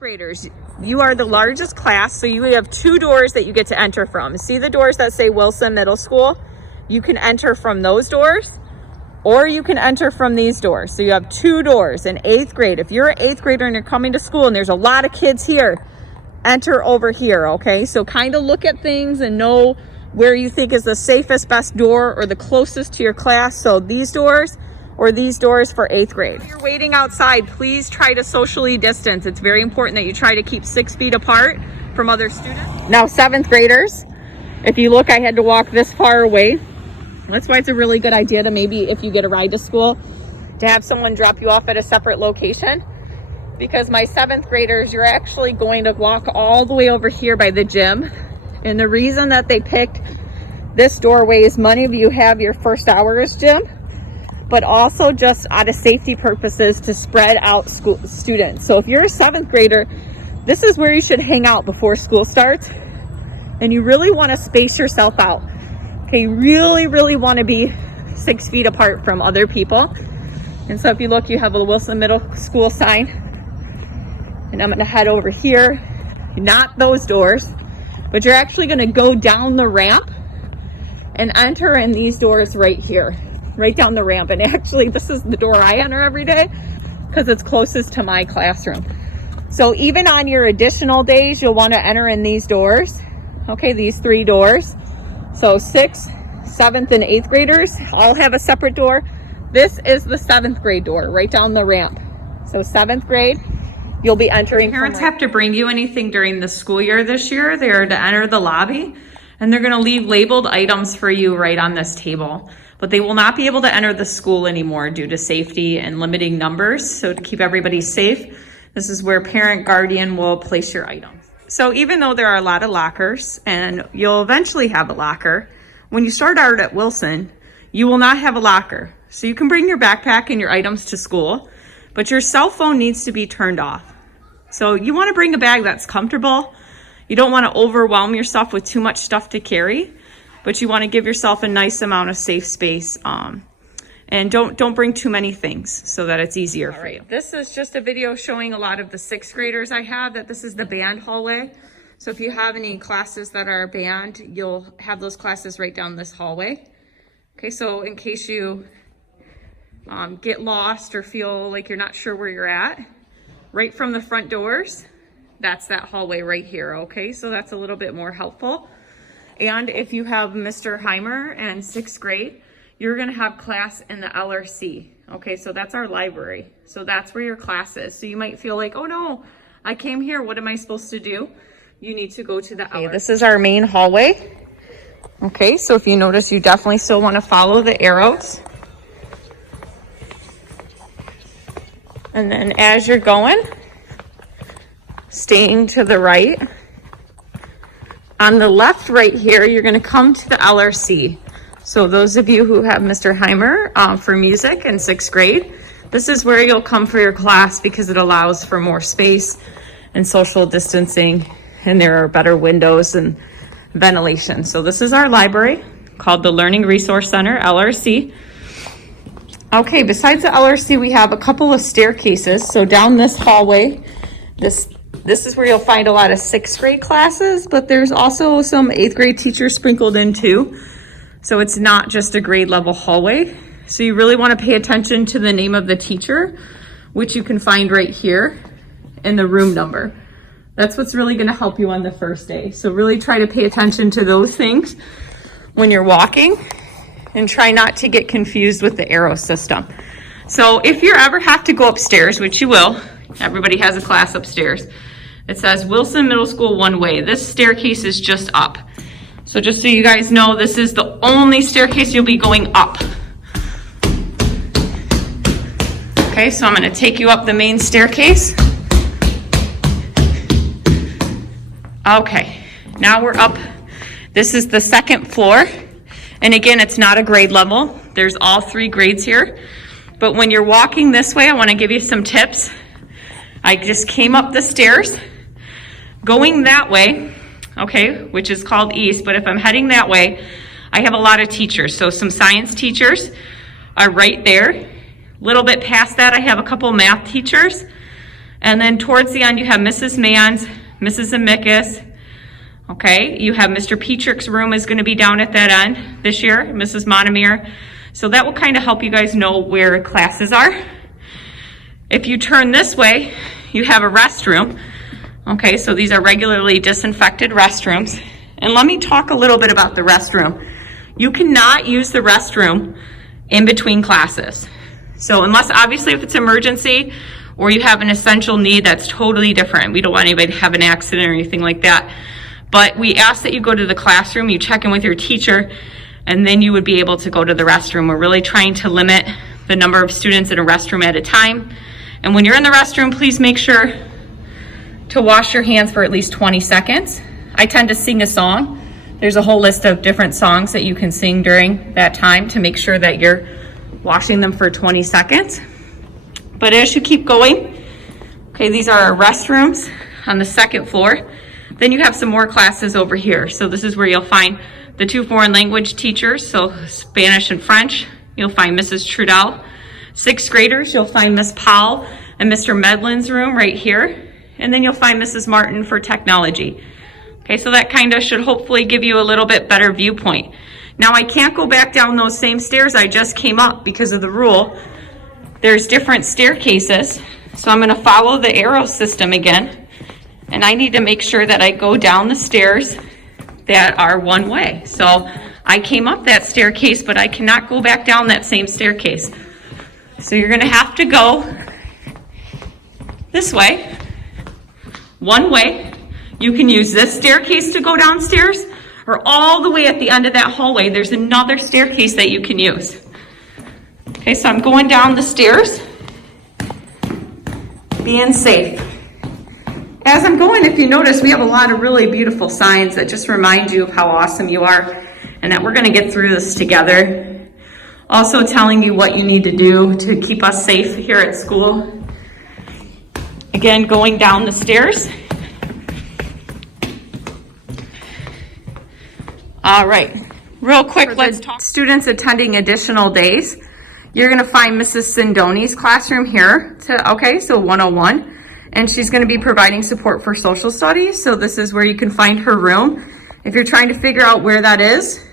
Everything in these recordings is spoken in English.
graders, you are the largest class, so you have 2 doors that you get to enter from. See the doors that say Wilson Middle School? You can enter from those doors, or you can enter from these doors. So you have 2 doors in 8th grade. If you're an 8th grader and you're coming to school and there's a lot of kids here, enter over here, okay? So kind of look at things and know where you think is the safest, best door or the closest to your class. So these doors or these doors for 8th grade. If you're waiting outside, please try to socially distance. It's very important that you try to keep 6 feet apart from other students. Now 7th graders, if you look, I had to walk this far away. That's why it's a really good idea to maybe, if you get a ride to school, to have someone drop you off at a separate location. Because my 7th graders, you're actually going to walk all the way over here by the gym. And the reason that they picked this doorway is many of you have your first hours gym, but also just out of safety purposes to spread out school students. So if you're a 7th grader, this is where you should hang out before school starts. And you really want to space yourself out. Okay, you really want to be 6 feet apart from other people. And so if you look, you have a Wilson Middle School sign. And I'm going to head over here, not those doors, but you're actually going to go down the ramp and enter in these doors right here, right down the ramp. And actually, this is the door I enter every day because it's closest to my classroom. So even on your additional days, you'll want to enter in these doors. Okay, these 3 doors. So 6th, 7th, and 8th graders all have a separate door. This is the 7th grade door right down the ramp. So 7th grade, you'll be entering. Parents have to bring you anything during the school year this year. They are to enter the lobby, and they're going to leave labeled items for you right on this table. But they will not be able to enter the school anymore due to safety and limiting numbers. So to keep everybody safe, this is where parent guardian will place your items. So even though there are a lot of lockers, and you'll eventually have a locker, when you start out at Wilson, you will not have a locker. So you can bring your backpack and your items to school, but your cell phone needs to be turned off. So you want to bring a bag that's comfortable. You don't want to overwhelm yourself with too much stuff to carry, but you want to give yourself a nice amount of safe space. And don't bring too many things so that it's easier for you. This is just a video showing a lot of the 6th graders I have, that this is the band hallway. So if you have any classes that are band, you'll have those classes right down this hallway. Okay, so in case you get lost or feel like you're not sure where you're at, right from the front doors, that's that hallway right here, okay? So that's a little bit more helpful. And if you have Mr. Heimer and 6th grade, you're gonna have class in the LRC, okay? So that's our library. So that's where your class is. So you might feel like, oh no, I came here, what am I supposed to do? You need to go to the LRC. This is our main hallway. Okay, so if you notice, you definitely still wanna follow the arrows. And then as you're going, staying to the right, on the left right here, you're gonna come to the LRC. So those of you who have Mr. Heimer for music in 6th grade, this is where you'll come for your class because it allows for more space and social distancing, and there are better windows and ventilation. So this is our library called the Learning Resource Center, LRC. Okay, besides the LRC, we have a couple of staircases. So down this hallway, this is where you'll find a lot of 6th grade classes, but there's also some 8th grade teachers sprinkled in too. So it's not just a grade level hallway. So you really want to pay attention to the name of the teacher, which you can find right here, and the room number. That's what's really going to help you on the first day. So really try to pay attention to those things when you're walking, and try not to get confused with the arrow system. So if you ever have to go upstairs, which you will, everybody has a class upstairs, it says Wilson Middle School one way. This staircase is just up. So just so you guys know, this is the only staircase you'll be going up. Okay, so I'm gonna take you up the main staircase. Okay, now we're up. This is the 2nd floor. And again, it's not a grade level. There's all 3 grades here. But when you're walking this way, I wanna give you some tips. I just came up the stairs. Going that way, okay, which is called east, but if I'm heading that way, I have a lot of teachers. So some science teachers are right there. A little bit past that, I have a couple math teachers. And then towards the end, you have Mrs. Mann's, Mrs. Amicus. Okay, you have Mr. Petrick's room is going to be down at that end this year, Mrs. Monomere. So that will kind of help you guys know where classes are. If you turn this way, you have a restroom. Okay, so these are regularly disinfected restrooms. And let me talk a little bit about the restroom. You cannot use the restroom in between classes. So unless, obviously, if it's emergency or you have an essential need, that's totally different. We don't want anybody to have an accident or anything like that. But we ask that you go to the classroom, you check in with your teacher, and then you would be able to go to the restroom. We're really trying to limit the number of students in a restroom at a time. And when you're in the restroom, please make sure to wash your hands for at least 20 seconds. I tend to sing a song. There's a whole list of different songs that you can sing during that time to make sure that you're washing them for 20 seconds. But as you keep going, okay, these are our restrooms on the second floor. Then you have some more classes over here. So this is where you'll find the 2 foreign language teachers, so Spanish and French. You'll find Mrs. Trudell. 6th graders, you'll find Miss Powell and Mr. Medlin's room right here. And then you'll find Mrs. Martin for technology. Okay, so that kind of should hopefully give you a little bit better viewpoint. Now I can't go back down those same stairs I just came up because of the rule. There's different staircases. So I'm going to follow the arrow system again. And I need to make sure that I go down the stairs that are one way. So I came up that staircase, but I cannot go back down that same staircase. So you're going to have to go this way, one way. You can use this staircase to go downstairs, or all the way at the end of that hallway, there's another staircase that you can use. Okay, so I'm going down the stairs, being safe. As I'm going, if you notice, we have a lot of really beautiful signs that just remind you of how awesome you are and that we're going to get through this together. Also telling you what you need to do to keep us safe here at school. Again, going down the stairs. All right, real quick, let's talk. Students attending additional days. You're going to find Mrs. Sindoni's classroom here. Okay, so 101. And she's going to be providing support for social studies. So this is where you can find her room. If you're trying to figure out where that is,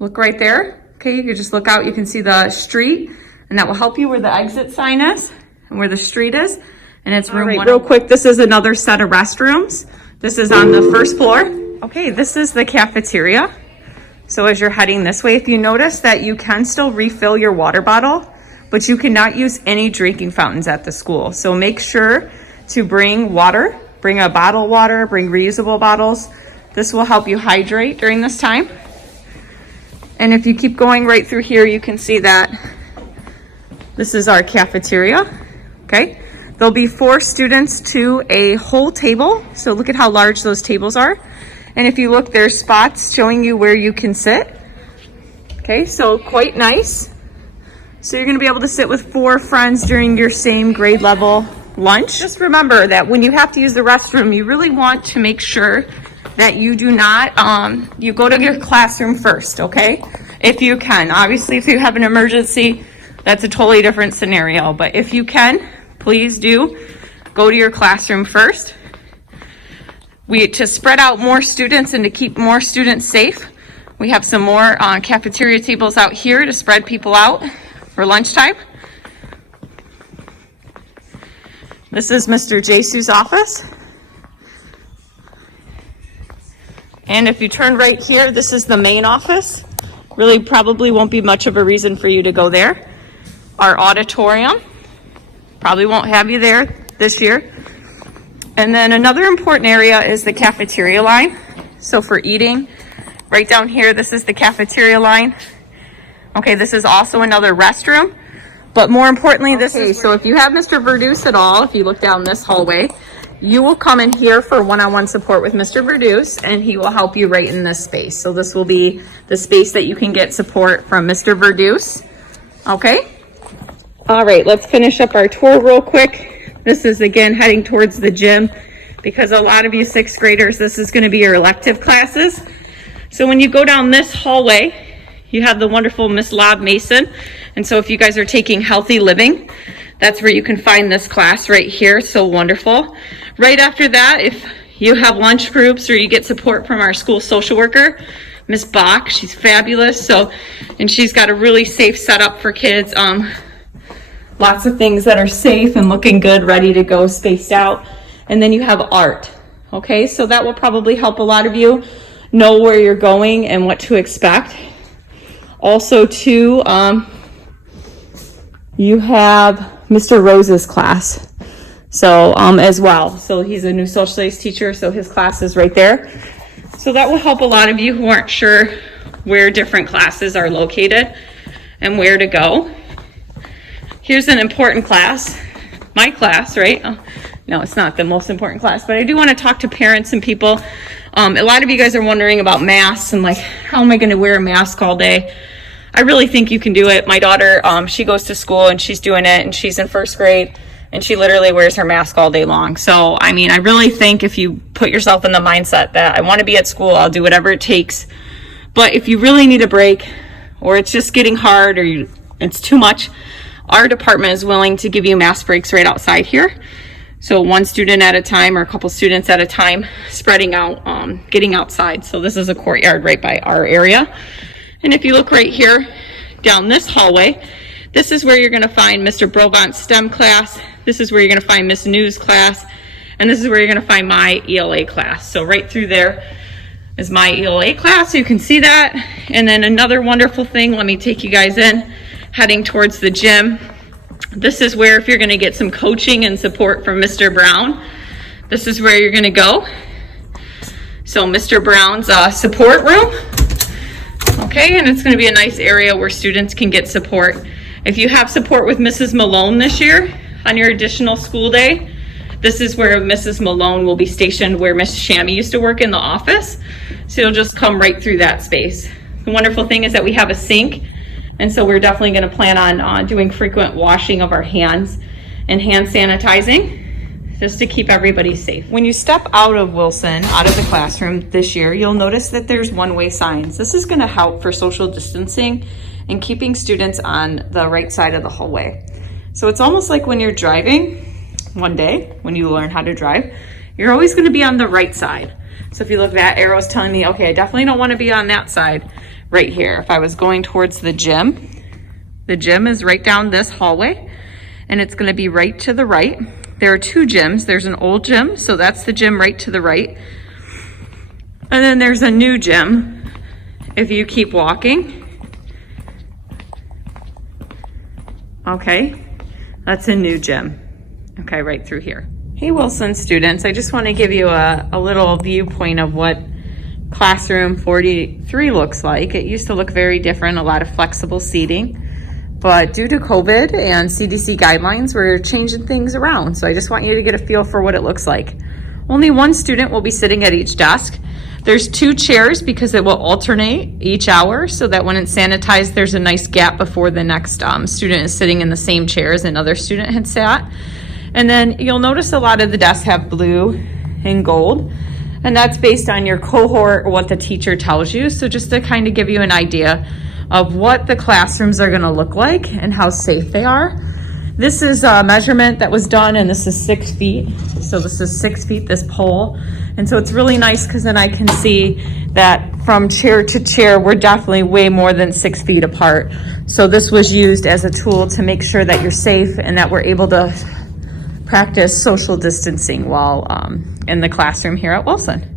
look right there. Okay, you can just look out. You can see the street, and that will help you where the exit sign is and where the street is. And it's room one. Real quick, this is another set of restrooms. This is on the first floor. Okay, this is the cafeteria. So as you're heading this way, if you notice that you can still refill your water bottle, but you cannot use any drinking fountains at the school. So make sure to bring water, bring a bottle of water, bring reusable bottles. This will help you hydrate during this time. And if you keep going right through here, you can see that this is our cafeteria, okay? There'll be 4 students to a whole table. So look at how large those tables are. And if you look, there's spots showing you where you can sit. Okay, so quite nice. So you're going to be able to sit with 4 friends during your same grade level lunch. Just remember that when you have to use the restroom, you really want to make sure that you do not, you go to your classroom first, okay? If you can. Obviously, if you have an emergency, that's a totally different scenario. But if you can, please do go to your classroom first. To spread out more students and to keep more students safe, we have some more cafeteria tables out here to spread people out for lunchtime. This is Mr. Jesu's office. And if you turn right here, this is the main office. Really probably won't be much of a reason for you to go there. Our auditorium, probably won't have you there this year. And then another important area is the cafeteria line. So for eating, right down here, this is the cafeteria line. Okay, this is also another restroom, but more importantly, this is, so if you have Mr. Verduce at all, if you look down this hallway, you will come in here for one-on-one support with Mr. Verduce, and he will help you right in this space. So this will be the space that you can get support from Mr. Verduce. Okay? All right, let's finish up our tour real quick. This is, again, heading towards the gym, because a lot of you 6th graders, this is going to be your elective classes. So when you go down this hallway, you have the wonderful Miss Lob Mason. And so if you guys are taking healthy living, That's where you can find this class right here. So wonderful. Right after that, if you have lunch groups or you get support from our school social worker, Miss Bach, she's fabulous. And she's got a really safe setup for kids. Lots of things that are safe and looking good, ready to go, spaced out. And then you have art. Okay, so that will probably help a lot of you know where you're going and what to expect. Also, too, you have Mr. Rose's class. As well. So he's a new social studies teacher, so his class is right there. So that will help a lot of you who aren't sure where different classes are located and where to go. Here's an important class, my class, right? Oh, no, it's not the most important class, but I do want to talk to parents and people. A lot of you guys are wondering about masks and like, how am I going to wear a mask all day? I really think you can do it. My daughter, she goes to school and she's doing it, and she's in first grade. And she literally wears her mask all day long. So, I mean, I really think if you put yourself in the mindset that I want to be at school, I'll do whatever it takes. But if you really need a break, or it's just getting hard, or it's too much, our department is willing to give you mask breaks right outside here. So one student at a time, or a couple students at a time, spreading out, getting outside. So this is a courtyard right by our area. And if you look right here, down this hallway, this is where you're going to find Mr. Brovant's STEM class. This is where you're going to find Miss New's class. And this is where you're going to find my ELA class. So right through there is my ELA class. So you can see that. And then another wonderful thing, let me take you guys in, heading towards the gym. This is where, if you're going to get some coaching and support from Mr. Brown, this is where you're going to go. So Mr. Brown's support room. Okay, and it's going to be a nice area where students can get support. If you have support with Mrs. Malone this year on your additional school day, this is where Mrs. Malone will be stationed, where Miss Shammy used to work in the office. So you'll just come right through that space. The wonderful thing is that we have a sink, and so we're definitely going to plan on doing frequent washing of our hands and hand sanitizing, just to keep everybody safe. When you step out of Wilson, out of the classroom this year, you'll notice that there's one-way signs. This is going to help for social distancing and keeping students on the right side of the hallway. So it's almost like when you're driving one day, when you learn how to drive, you're always going to be on the right side. So if you look, that arrow is telling me, okay, I definitely don't want to be on that side right here. If I was going towards the gym is right down this hallway, and it's going to be right to the right. There are two gyms. There's an old gym, so that's the gym right to the right. And then there's a new gym. If you keep walking, okay, that's a new gym. Okay, right through here. Hey Wilson students, I just want to give you a little viewpoint of what classroom 43 looks like. It used to look very different, a lot of flexible seating, but due to COVID and CDC guidelines, we're changing things around. So I just want you to get a feel for what it looks like. Only one student will be sitting at each desk. There's two chairs because it will alternate each hour, so that when it's sanitized, there's a nice gap before the next student is sitting in the same chair as another student had sat. And then you'll notice a lot of the desks have blue and gold, and that's based on your cohort or what the teacher tells you. So just to kind of give you an idea of what the classrooms are going to look like and how safe they are. This is a measurement that was done, and this is 6 feet. So this is 6 feet, this pole. And so it's really nice because then I can see that from chair to chair, we're definitely way more than 6 feet apart. So this was used as a tool to make sure that you're safe and that we're able to practice social distancing while in the classroom here at Wilson.